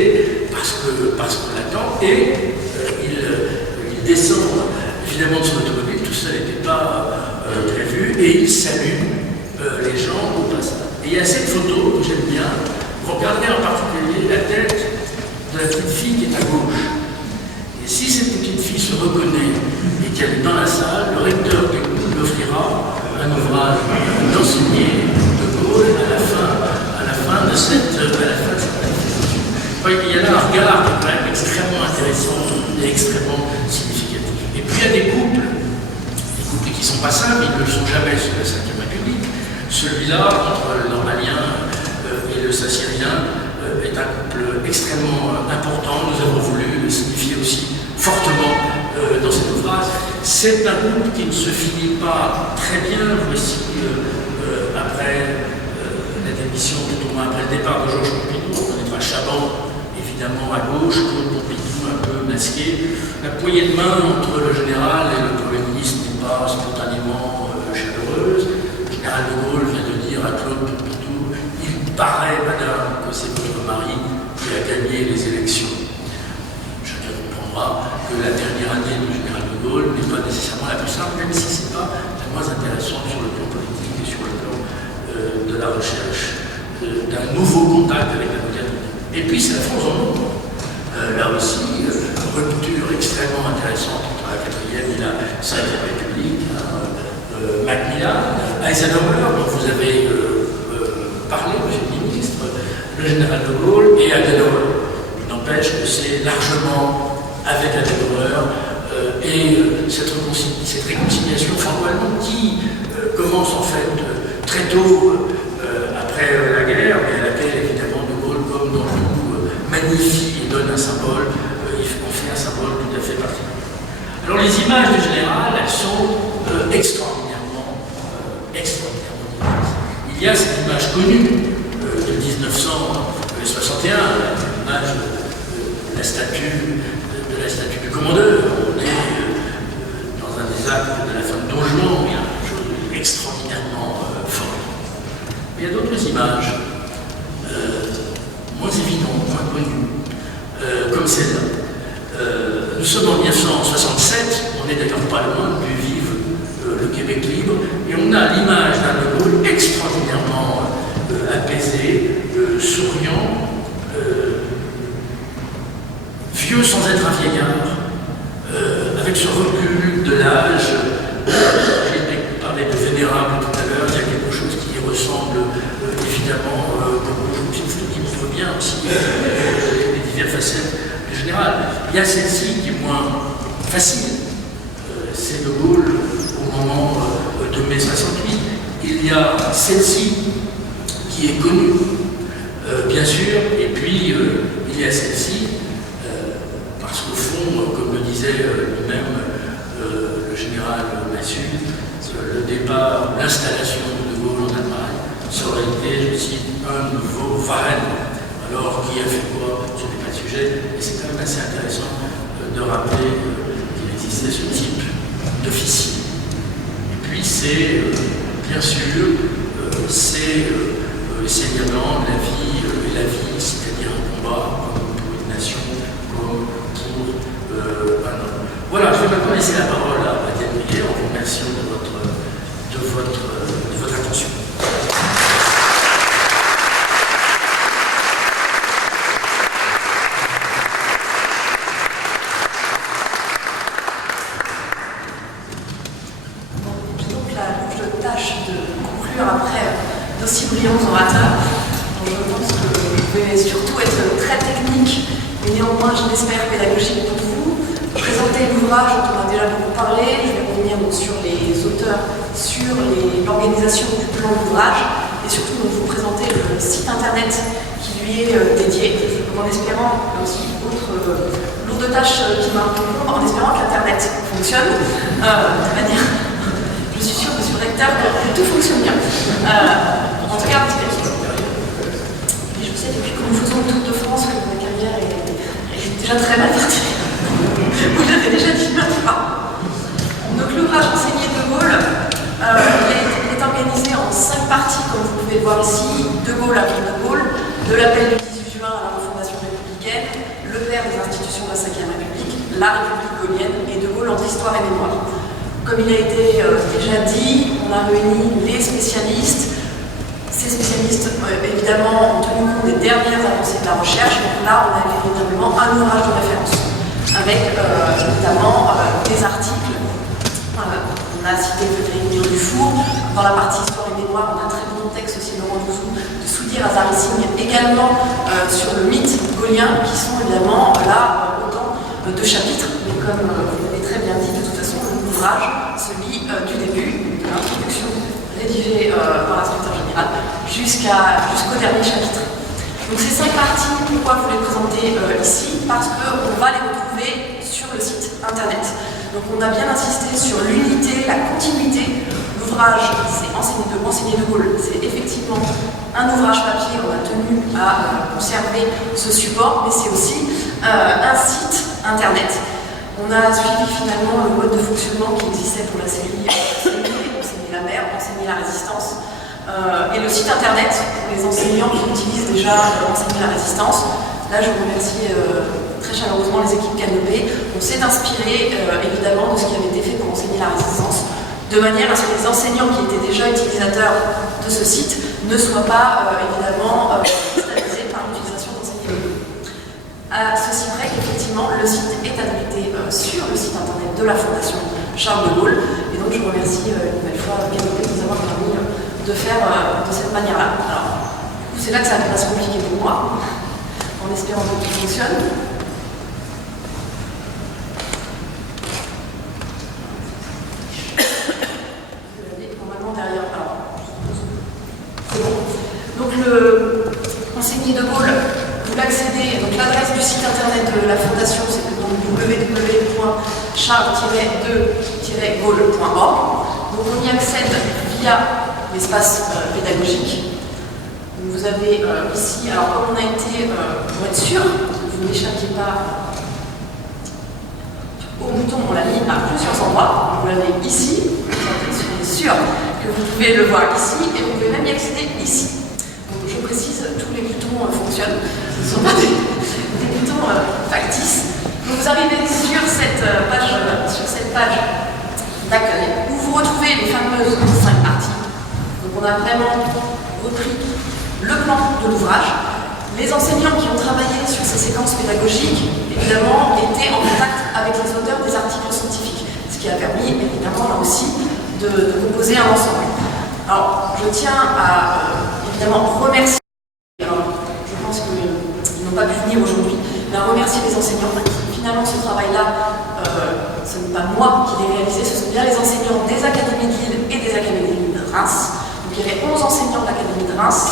parce qu'on l'attend, et il descend évidemment de son automobile, tout ça n'était pas prévu, et il salue les gens au passage. Et il y a cette photo que j'aime bien. Vous regardez en particulier la tête de la petite fille qui est à gauche. Et si cette petite fille se reconnaît et qu'elle est dans la salle, le recteur lui offrira un ouvrage d'enseigner de Gaulle à la fin de cette manifestation. Il y a là un regard qui est quand même extrêmement intéressant et extrêmement significatif. Et puis il y a des couples qui ne sont pas simples, ils ne le sont jamais sous la Ve République. Celui-là, entre le normalien et le sassyrien, est un couple extrêmement important. Nous avons voulu le signifier aussi fortement dans cet ouvrage. C'est un couple qui ne se finit pas très bien. Voici, après la démission, tout au moins après le départ de Georges Pompidou, on connaîtra Chaban, évidemment à gauche, Claude Pompidou un peu masqué. La poignée de main entre le général et le Premier ministre n'est pas spontanément chaleureuse. Le général de Gaulle vient de dire à Claude Pompidou: il paraît, madame, que c'est votre mari qui a gagné les élections. Chacun comprendra que la dernière année du général de Gaulle n'est pas nécessairement la plus simple, même si ce n'est pas la moins intéressante sur le plan politique et sur le plan de la recherche d'un nouveau contact avec la modernité. Et puis c'est la France en nombre. Là aussi, rupture extrêmement intéressante entre la 4e et la 5e République. Macmillan, Eisenhower, dont vous avez parlé, monsieur le ministre, le général de Gaulle et Adenauer. Il n'empêche que c'est largement avec Adenauer et cette réconciliation franco-allemande qui commence en fait très tôt après la guerre, mais à laquelle évidemment de Gaulle, comme dans le coup, magnifie et donne un symbole, il en fait un symbole tout à fait particulier. Alors les images du général, elles sont extraordinairement diverses. Il y a cette image connue de 1961, l'image de la statue du commandeur. On est dans un des actes de la fin de Don Juan, il y a quelque chose d'extraordinairement fort. Mais il y a d'autres images, moins évidentes, moins connues, comme celle-là. Nous sommes en 1967, on n'est d'ailleurs pas loin du vive le Québec libre, et on a l'image d'un De Gaulle extraordinairement apaisé, souriant, vieux sans être un vieillard, avec ce recul de l'âge. J'ai parlé de vénérable tout à l'heure, il y a quelque chose qui ressemble évidemment beaucoup de choses qui montrent bien aussi les diverses facettes du général. Il y a celle-ci qui est moins facile, c'est De Gaulle au moment de mai 68. Il y a celle-ci qui est connue, bien sûr, et puis il y a celle-ci, parce qu'au fond, comme le disait lui-même le général Massu, le départ, l'installation de Gaulle en Allemagne, ça aurait été, je cite, un nouveau Varenne. Alors, qui a fait quoi? Ce n'est pas le sujet, mais c'est quand même assez intéressant de rappeler qu'il existait ce type d'officier. Et puis, c'est, bien sûr, c'est saignement la vie, c'est-à-dire un combat comme pour une nation, comme pour un homme. Voilà, je vais maintenant laisser la parole à Diane Millet en vous remerciant de votre attention. Après d'aussi brillants orateurs. Donc je pense que je vais surtout être très technique, mais néanmoins, je l'espère, pédagogique pour vous. Présenter l'ouvrage dont on a déjà beaucoup parlé, je vais revenir donc sur les auteurs, sur l'organisation du plan d'ouvrage, et surtout donc, vous présenter le site internet qui lui est dédié, en espérant aussi autre lourde tâche qui m'incombe, en espérant qu'Internet fonctionne de manière. Je suis sûre, monsieur le recteur, que tout fonctionne bien. En tout cas, je sais depuis que nous faisons le Tour de France que ma carrière est déjà très mal partie. Vous l'avez déjà dit maintes fois. Donc l'ouvrage enseigné de Gaulle, il est organisé en 5 parties, comme vous pouvez le voir ici. De Gaulle avec De Gaulle, de l'appel du 18 juin à la refondation républicaine, le père des institutions de la Ve République, la République gaulienne et De Gaulle entre histoire et mémoire. Comme il a été déjà dit, on a réuni les spécialistes. Ces spécialistes, évidemment, ont tenu compte des dernières avancées de la recherche. Donc là, on a véritablement un ouvrage de référence, avec notamment des articles. On a cité Frédéric Dufour. Dans la partie histoire et mémoire, on a un très bon texte aussi, Laurent Douzou, de Soudir Azarissing, également sur le mythe gaulien, qui sont évidemment là autant de chapitres. Mais comme vous l'avez très bien dit, de toute façon, l'ouvrage se lit du début, de l'introduction rédigée par l'inspecteur général, jusqu'au dernier chapitre. Donc ces 5 parties, pourquoi vous les présenter ici? Parce qu'on va les retrouver sur le site internet. Donc on a bien insisté sur l'unité, la continuité. L'ouvrage, c'est Enseigner de Gaulle. C'est effectivement un ouvrage papier, on a tenu à conserver ce support, mais c'est aussi un site internet. On a suivi finalement le mode de fonctionnement qui existait pour la série Enseigner la mer, Enseigner la résistance. Et le site internet, pour les enseignants qui utilisent déjà Enseigner la résistance, là je remercie très chaleureusement les équipes Canopée. On s'est inspiré évidemment de ce qui avait été fait pour Enseigner la résistance, de manière à ce que les enseignants qui étaient déjà utilisateurs de ce site ne soient pas évidemment déstabilisés par l'utilisation d'Enseigner le Gaulle. Ceci vrai qu'effectivement le site est habilité sur le site internet de la Fondation Charles de Gaulle, et donc je remercie une nouvelle fois Canopée de nous avoir permis de faire de cette manière-là. Alors, du coup, c'est là que ça va se compliquer pour moi, en espérant que tout fonctionne. Normalement derrière. Alors, c'est bon. Donc le Enseigner de Gaulle, vous l'accédez. Donc l'adresse du site internet de la Fondation, c'est www.charles-de-gaulle.org. Donc on y accède via l'espace pédagogique. Vous avez ici, alors comme on a été, pour être sûr que vous n'échappiez pas au bouton, on l'a mis à plusieurs endroits. Vous l'avez ici, soyez sûr que vous pouvez le voir ici, et vous pouvez même y accéder ici. Donc je précise, tous les boutons fonctionnent, ce ne sont pas des boutons factices. Donc vous arrivez sur cette page d'accueil, où vous retrouvez les fameuses 5 parties. Donc on a vraiment repris le plan de l'ouvrage. Les enseignants qui ont travaillé sur ces séquences pédagogiques, évidemment, étaient en contact avec les auteurs des articles scientifiques, ce qui a permis, évidemment, là aussi, de composer un ensemble. Alors, je tiens à, évidemment, remercier, alors, je pense qu'ils n'ont pas pu venir aujourd'hui, mais à remercier les enseignants. Finalement, ce travail-là, ce n'est pas moi qui l'ai réalisé, ce sont bien les enseignants des académies de Lille et des académies de Reims. Donc, il y avait 11 enseignants de l'académie de Reims,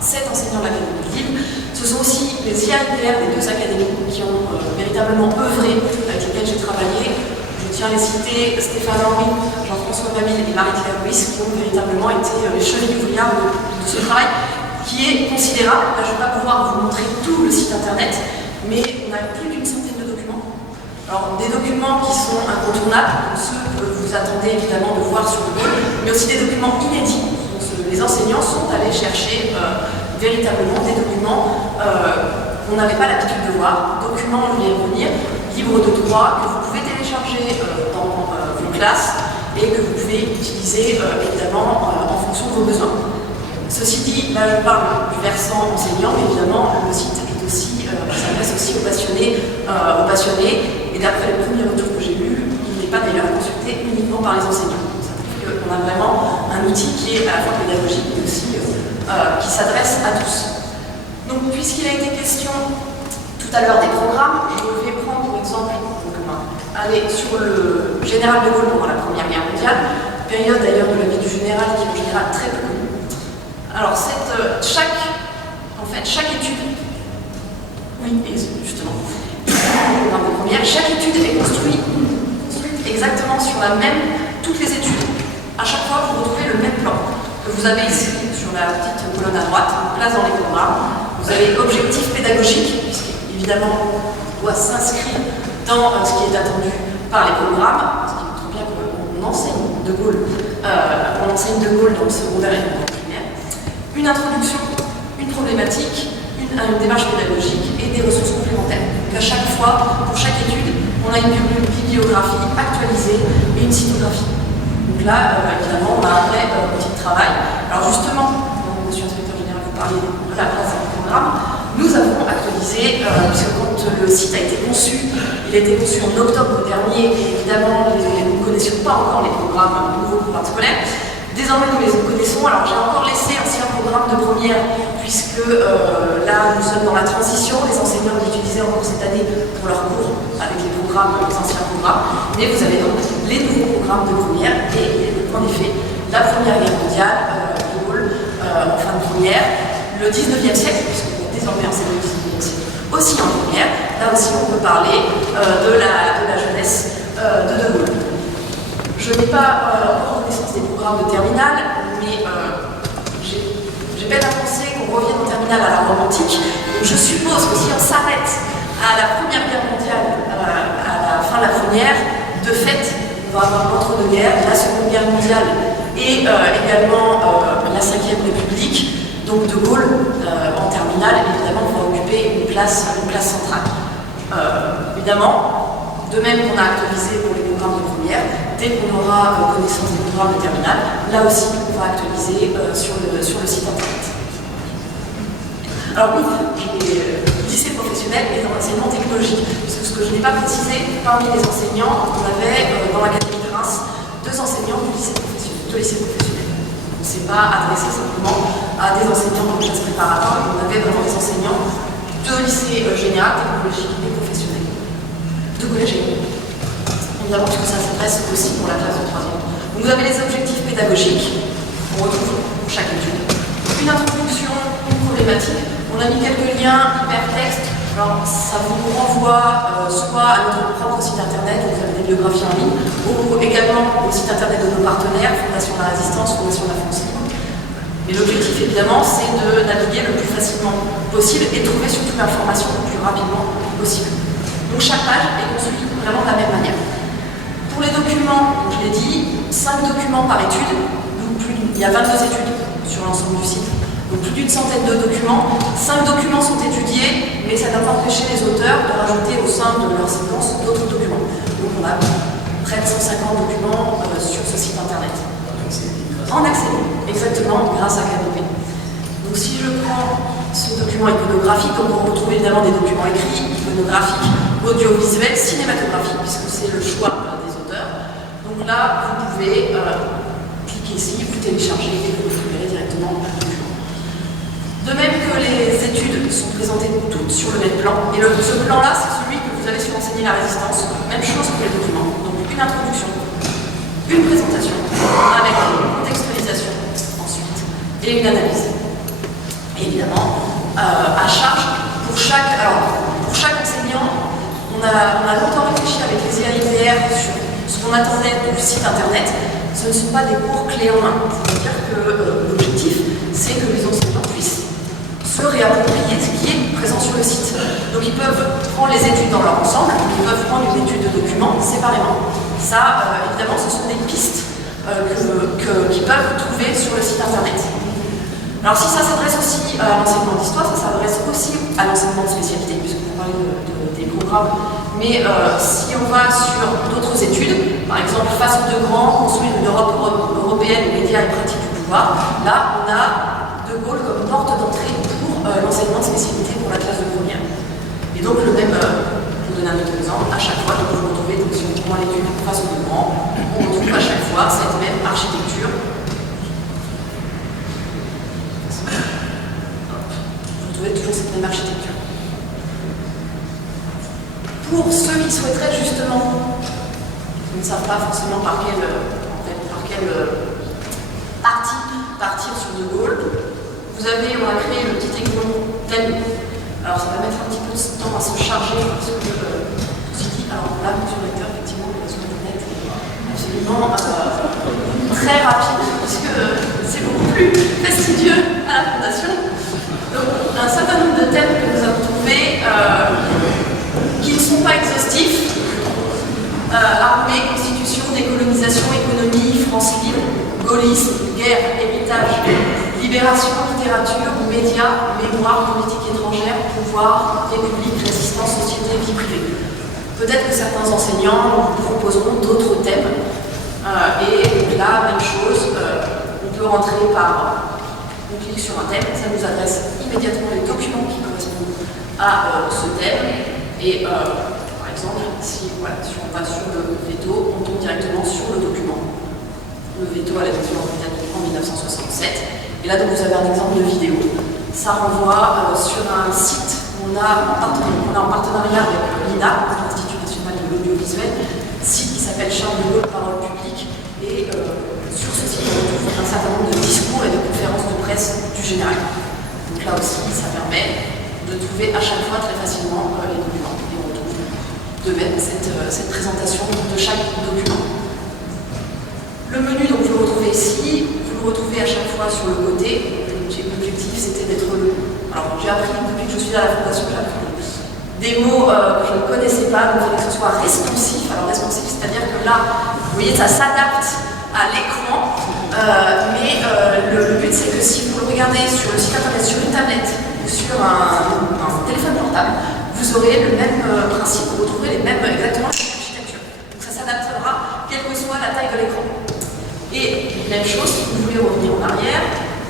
7 enseignants de l'académie de Lille. Ce sont aussi les IAIPR des 2 académies qui ont véritablement œuvré, avec lesquels j'ai travaillé. Je tiens à les citer, Stéphane Henry, Jean-François Babille et Marie-Claire Ruiz, qui ont véritablement été les chevilles ouvrières de ce travail, qui est considérable. Là, je ne vais pas pouvoir vous montrer tout le site internet, mais on a plus d'une centaine de documents. Alors, des documents qui sont incontournables, comme ceux que vous attendez évidemment de voir sur le Gaulle, mais aussi des documents inédits. Donc, les enseignants sont allés chercher véritablement des documents qu'on n'avait pas l'habitude de voir, documents, je vais y revenir, libres de droit, que vous pouvez télécharger dans vos classes et que vous pouvez utiliser évidemment en fonction de vos besoins. Ceci dit, là je parle du versant enseignant, mais évidemment le site est aussi, s'adresse aussi aux passionnés, et d'après les premiers retours que j'ai lus, il n'est pas d'ailleurs consulté uniquement par les enseignants. Ça veut dire qu'on a vraiment un outil qui est à la fois pédagogique mais aussi qui s'adresse à tous. Donc puisqu'il a été question tout à l'heure des programmes, je vais prendre pour exemple, aller sur le général de Gaulle pendant la Première Guerre mondiale, période d'ailleurs de la vie du général qui est en général très peu connue. Alors chaque étude, oui, justement, chaque étude est construite exactement sur la même, toutes les études. À chaque fois, vous retrouvez le même plan que vous avez ici sur la petite colonne à droite, place dans les programmes. Vous avez objectif pédagogique, puisqu'évidemment, on doit s'inscrire dans ce qui est attendu par les programmes, ce qui montre bien qu'on enseigne de Gaulle, dans le secondaire et dans le primaire. Une introduction, une problématique, une démarche pédagogique et des ressources complémentaires. Donc à chaque fois, pour chaque étude, on a une bibliographie actualisée et une cytographie. Donc là, évidemment, on a un vrai petit travail. Alors justement, monsieur parler de la place du programme, nous avons actualisé, puisque quand le site a été conçu, il a été conçu en octobre dernier, et évidemment, nous ne connaissions pas encore les nouveaux programmes scolaires. Désormais, nous les connaissons. Alors, j'ai encore laissé ancien programme de première, puisque là, nous sommes dans la transition. Les enseignants l'utilisaient encore cette année pour leurs cours avec les anciens programmes. Mais vous avez donc les nouveaux programmes de première. Et en effet, la Première Guerre mondiale, de Gaulle, en fin de première, le 19e siècle, puisque désormais enseigné le 19e siècle, aussi en première. Là aussi, on peut parler de la jeunesse de Gaulle. Je n'ai pas encore connaissance des programmes de terminale, mais j'ai peine à penser qu'on revienne en terminale à la Rome antique. Donc je suppose que si on s'arrête à la Première Guerre mondiale, à la fin de la première, de fait, on va avoir l'entre-deux-guerres, la Seconde Guerre mondiale et également la Cinquième République. Donc De Gaulle, en terminale, évidemment, va occuper une place centrale. Évidemment, de même qu'on a actualisé pour les programmes de première, dès qu'on aura connaissance des programmes de terminale, là aussi, on va actualiser sur le site internet. Alors oui, j'ai lycée professionnel et dans l'enseignement technologique, parce que ce que je n'ai pas précisé, parmi les enseignants, on avait dans l'Académie de Reims 2 enseignants du lycée professionnel. On ne s'est pas adressé simplement à des enseignants de classe préparatoire, on avait vraiment des enseignants de lycée général, technologique et professionnel, de collège et évidemment, puisque ça s'adresse aussi pour la classe de 3e. Donc vous avez les objectifs pédagogiques, on retrouve pour chaque étude, une introduction, une problématique, on a mis quelques liens, hypertextes, alors ça vous renvoie soit à notre propre site internet, où vous avez des biographies en ligne, ou également au site internet de nos partenaires, Fondation de la Résistance, Fondation de la France Libre. Mais l'objectif évidemment, c'est de naviguer le plus facilement possible et trouver surtout l'information le plus rapidement possible. Donc chaque page est construite vraiment de la même manière. Pour les documents, je l'ai dit, 5 documents par étude, donc il y a 22 études sur l'ensemble du site, donc plus d'une centaine de documents. 5 documents sont étudiés, mais ça n'a pas empêché les auteurs de rajouter au sein de leur séquence d'autres documents. Donc on a près de 150 documents sur ce site internet. En accès libre, exactement, grâce à KDP. Donc si je prends ce document iconographique, donc on retrouve évidemment des documents écrits, iconographiques, audiovisuels, cinématographiques, puisque c'est le choix des auteurs. Donc là, vous pouvez cliquer ici, vous téléchargez et vous récupérez directement le document. De même que les études sont présentées toutes sur le même plan, et ce plan-là, c'est celui que vous avez sur Enseigner la Résistance, même chose que les documents. Donc une introduction, une présentation, avec une contextualisation ensuite, et une analyse. Et évidemment, à charge, pour chaque enseignant, on a longtemps réfléchi avec les IAIPR sur ce qu'on attendait du site internet. Ce ne sont pas des cours clés en main. C'est-à-dire que l'objectif, c'est que les enseignants puissent se réapproprier ce qui est présent sur le site. Donc ils peuvent prendre les études dans leur ensemble, ils peuvent prendre une étude de documents séparément. Ça, évidemment, ce sont des pistes qu'ils peuvent trouver sur le site internet. Alors si ça s'adresse aussi à l'enseignement d'histoire, ça s'adresse aussi à l'enseignement de spécialité, puisqu'on parlait des programmes. Mais si on va sur d'autres études, par exemple Face aux deux grands, construire une Europe européenne, médias et pratique du pouvoir, là on a De Gaulle comme porte d'entrée pour l'enseignement de spécialité pour la classe de première. Et donc le même, pour donner un autre exemple, à chaque fois, donc vous retrouvez, donc, si on prend l'étude Face aux deux grands, on retrouve à chaque fois cette même architecture. Vous retrouvez toujours cette même architecture. Pour ceux qui souhaiteraient justement, qui ne savent pas forcément par quelle partie partir sur De Gaulle, on a créé le petit écran thème. Alors ça va mettre un petit peu de temps à se charger parce que ceci dit, alors là, monsieur le lecteur, effectivement, le réseau internet est absolument très rapide puisque c'est beaucoup plus fastidieux à la fondation. Donc un certain nombre de thèmes que nous avons trouvés qui ne sont pas exhaustifs, armée, constitution, décolonisation, économie, France libre, gaullisme, guerre, héritage, libération, littérature, médias, mémoire, politique étrangère, pouvoir, république, résistance, société, vie privée. Peut-être que certains enseignants vous proposeront d'autres thèmes. Et donc là, même chose, on peut rentrer par on clique sur un thème, ça nous adresse immédiatement les documents qui correspondent à ce thème. Et par exemple, si on va sur le veto, on tombe directement sur le document. Le veto à la décision britannique en 1967. Et là, donc, vous avez un exemple de vidéo. Ça renvoie sur un site qu'on a en partenariat avec l'INA, l'Institut national de l'audiovisuel, site qui s'appelle Charles de Gaulle Parole publique. Et sur ce site, on retrouve un certain nombre de discours et de conférences de presse du général. Donc là aussi, ça permet de trouver à chaque fois très facilement les documents. Et on retrouve de même cette présentation de chaque document. Le menu, donc, vous le retrouvez ici, vous le retrouvez à chaque fois sur le côté. L'objectif, c'était d'être... Alors, j'ai appris, depuis que je suis à la Fondation, j'ai appris des mots que je ne connaissais pas, donc il fallait que ce soit responsif. Alors, responsif, c'est-à-dire que là, vous voyez, ça s'adapte à l'écran, mais le but, c'est que si vous le regardez sur le site internet, sur une tablette ou sur un téléphone portable, vous aurez le même principe, vous retrouverez exactement la même architecture. Donc, ça s'adaptera, quelle que soit la taille de l'écran. Et même chose, si vous voulez revenir en arrière,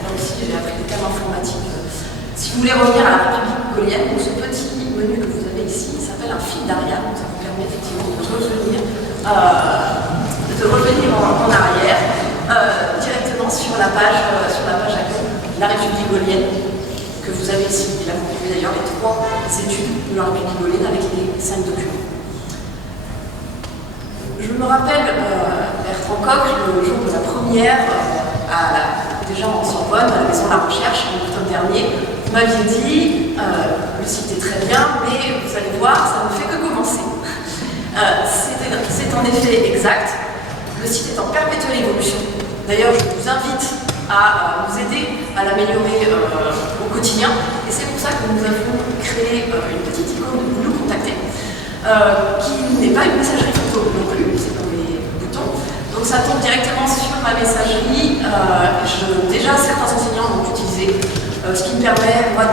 là aussi j'ai appris des termes informatiques. Si vous voulez revenir à la République gaulienne, donc ce petit menu que vous avez ici s'appelle un fil d'Aria, donc ça vous permet effectivement de revenir en arrière directement sur la page accueil, la République gaulienne que vous avez ici. Et là vous trouvez d'ailleurs les 3 études de la République gaulienne avec les 5 documents. Je me rappelle Bertrand Koch, le jour de la première, déjà en Sorbonne, à la Maison de la Recherche, en octobre dernier, vous m'aviez dit, le site est très bien, mais vous allez voir, ça ne fait que commencer. C'est en effet exact. Le site est en perpétuelle évolution. D'ailleurs, je vous invite à nous aider à l'améliorer au quotidien. Et c'est pour ça que nous avons créé une petite icône de nous contacter, qui n'est pas une messagerie photo non plus, c'est comme les boutons. Donc ça tombe directement sur ma messagerie. Déjà, certains enseignants l'ont utilisé, ce qui me permet, moi,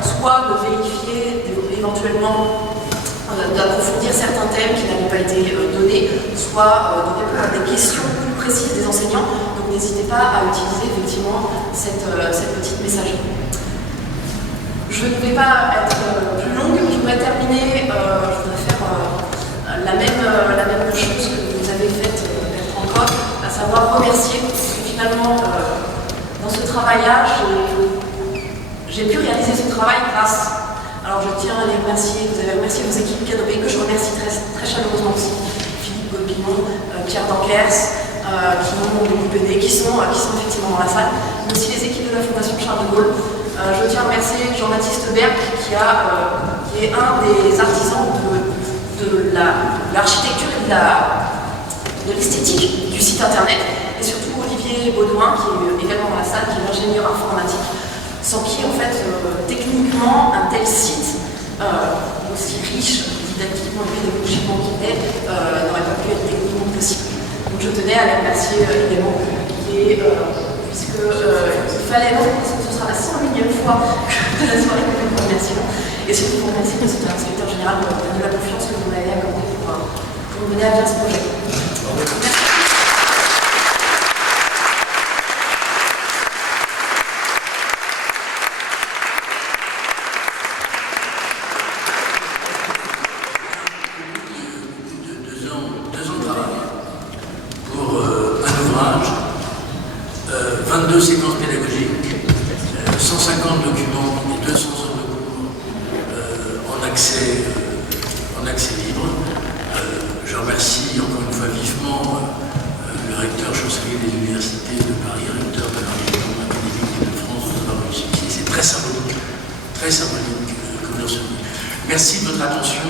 soit de vérifier éventuellement d'approfondir certains thèmes qui n'avaient pas été donnés, soit de répondre à des questions plus précises des enseignants. Donc n'hésitez pas à utiliser effectivement cette petite messagerie. Je ne vais pas être plus longue, je voudrais terminer, je voudrais faire la même chose que vous avez faite encore, à savoir remercier, parce que finalement, dans ce travail-là, j'ai pu réaliser ce travail grâce. Alors je tiens à les remercier, vous avez remercié vos équipes Canopée, que je remercie très, très chaleureusement aussi, Philippe Gobinon, Pierre Dankers, qui m'ont beaucoup aidé, qui sont effectivement dans la salle, mais aussi les équipes de la Fondation Charles de Gaulle. Je tiens à remercier Jean-Baptiste Berg, qui est un des artisans de l'architecture et de l'esthétique du site internet, et surtout Olivier Baudouin, qui est également dans la salle, qui est l'ingénieur informatique, sans qui, en fait, techniquement, un tel site, aussi riche, didactiquement et pédagogiquement qu'il est, n'aurait pas pu être techniquement possible. Donc je tenais à les remercier également, puisque il fallait, non, parce que ce sera la 101e fois que la soirée que je vous remercie, et surtout pour remercier le secrétaire général de la confiance que vous m'avez accordée pour mener à bien ce projet. Merci. Deux ans de travail pour un ouvrage, 22 séquences pédagogiques, 150 documents et 200 heures de cours en accès libre. Je remercie encore une fois vivement le recteur chancelier des universités de Paris, recteur de la région académique de France, d'avoir réussi. C'est très symbolique comme leur souvenir. Merci de votre attention.